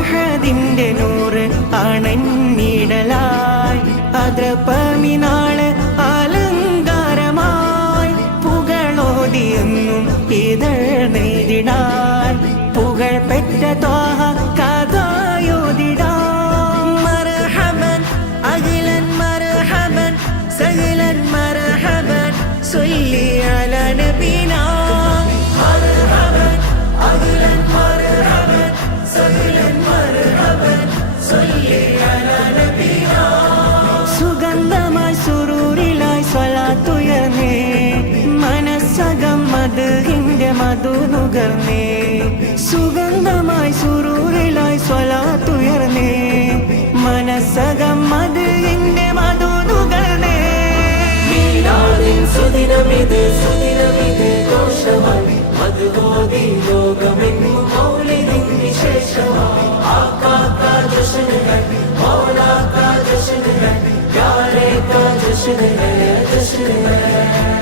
അഹദിന്റെ നൂറ് അണഞ്ഞിടലായി. അദ്രപ്പമിനാൾ അലങ്കാരമായി. പുകളോതിയെന്നും ഇതൾ നേരിടാൻ പുകൾ പെറ്റ ത്വാഹ മർഹബൻ മർഹബൻ മർഹബൻ സുഗന്ധമായി സുറൂരിലായി സ്വലാത്തുയർന്നേ. മനസ്സകം മധുഹിന്റെ മധു നുകർന്നേ. സുഗന്ധമായി സുറൂരിലായി സ്വലാത്തുയർന്നേ. മനസ്സകം മധുഹിന്റെ മധു നുകർന്നേ. മീലാദിൻ സുദിനമിത് Aşkına, aşkına